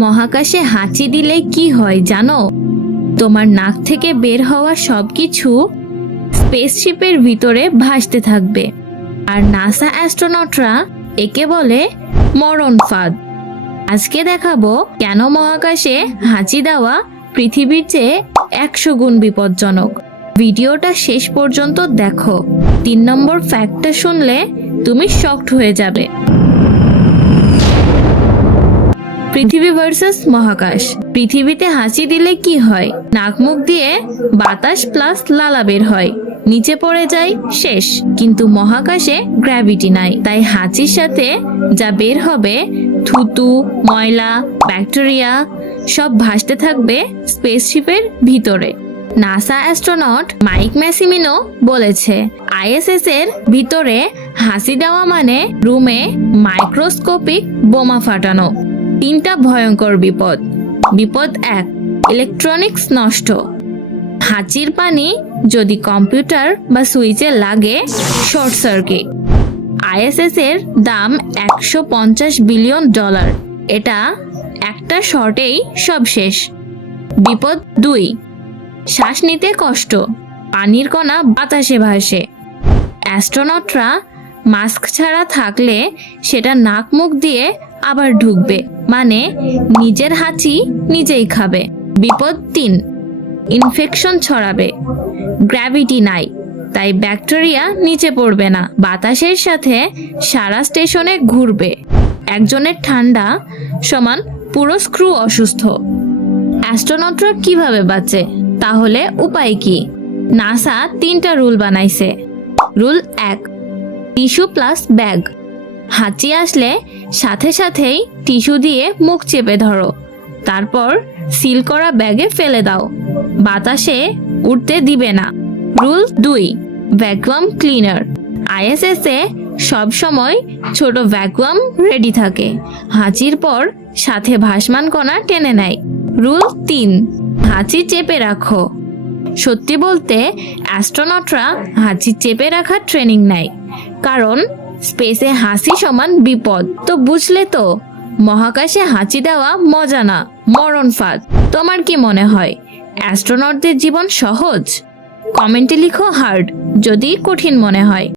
মহাকাশে হাঁচি দিলে কি হয় জানো? তোমার নাক থেকে বের হওয়া সবকিছু স্পেসশিপের ভিতরে ভাসতে থাকবে। আর নাসা অ্যাস্ট্রোনটরা একে বলে মরণ ফাঁদ। আজকে দেখাবো কেন মহাকাশে হাঁচি দেওয়া পৃথিবীর চেয়ে 100 গুণ বিপজ্জনক। ভিডিওটা শেষ পর্যন্ত দেখো। 3 নম্বর ফ্যাক্টটা শুনলে তুমি শকড হয়ে যাবে। পৃথিবী ভার্সেস মহাকাশ। পৃথিবীতে হাঁচি দিলে কি হয়? নাক মুখ দিয়ে বাতাস প্লাস লালা বের হয়, নিচে পড়ে যায়, শেষ। কিন্তু মহাকাশে গ্র্যাভিটি নাই, তাই হাঁচির সাথে যা বের হবে, থুতু, ময়লা, ব্যাকটেরিয়া সব ভাসতে থাকবে স্পেসশিপের ভিতরে। নাসা অ্যাস্ট্রোনট মাইক ম্যাসিমিনো বলেছে, আইএসএস এর ভিতরে হাঁচি দেওয়া মানে রুমে মাইক্রোস্কোপিক বোমা ফাটানো। 3টা ভয়ঙ্কর বিপদ। বিপদ 1, ইলেকট্রনিক্স নষ্ট। হাঁচির পানি যদি কম্পিউটার বা সুইচে লাগে, শর্ট সার্কিট। আইএসএস এর দাম $150 বিলিয়ন। এটা একটা শর্টেই সব শেষ। বিপদ 2, শ্বাস নিতে কষ্ট। পানির কণা বাতাসে ভাসে। অ্যাস্ট্রোনটরা মাস্ক ছাড়া থাকলে সেটা নাক মুখ দিয়ে আবার ঢুকবে, মানে নিজের হাঁচি নিজেই খাবে। বিপদ 3, ইনফেকশন ছড়াবে। গ্র্যাভিটি নাই, তাই ব্যাকটেরিয়া নিচে পড়বে না, বাতাসের সাথে সারা স্টেশনে ঘুরবে। একজনের ঠান্ডা সমান পুরো স্ক্রু অসুস্থ। অ্যাস্ট্রোনটরা কিভাবে বাঁচে? তাহলে উপায় কি? নাসা 3টা রুল বানাইছে। Rule 1, tissue plus bag. হাঁচি আসলে সাথে সাথেই টিস্যু দিয়ে মুখ চেপে ধরো, তারপর সিল করা ব্যাগে ফেলে দাও, বাতাসে উঠতে দিবে না। Rule 2, vacuum cleaner. আইএসএস এ সব সময় ছোট ভ্যাকুয়াম রেডি থাকে, হাঁচির পর সাথে ভাসমান কণা টেনে নেয়। রুল 3, হাঁচি চেপে রাখো। সত্যি বলতে অ্যাস্ট্রোনটরা হাঁচি চেপে রাখার ট্রেনিং নেয়, কারণ স্পেসে হাসি সমান বিপদ। তো বুঝলে তো, মহাকাশে হাঁচি দেওয়া মজা না, মরণ ফাঁদ। তোমার কি মনে হয় অ্যাস্ট্রোনটদের জীবন সহজ? কমেন্টে লিখো হার্ড যদি কঠিন মনে হয়।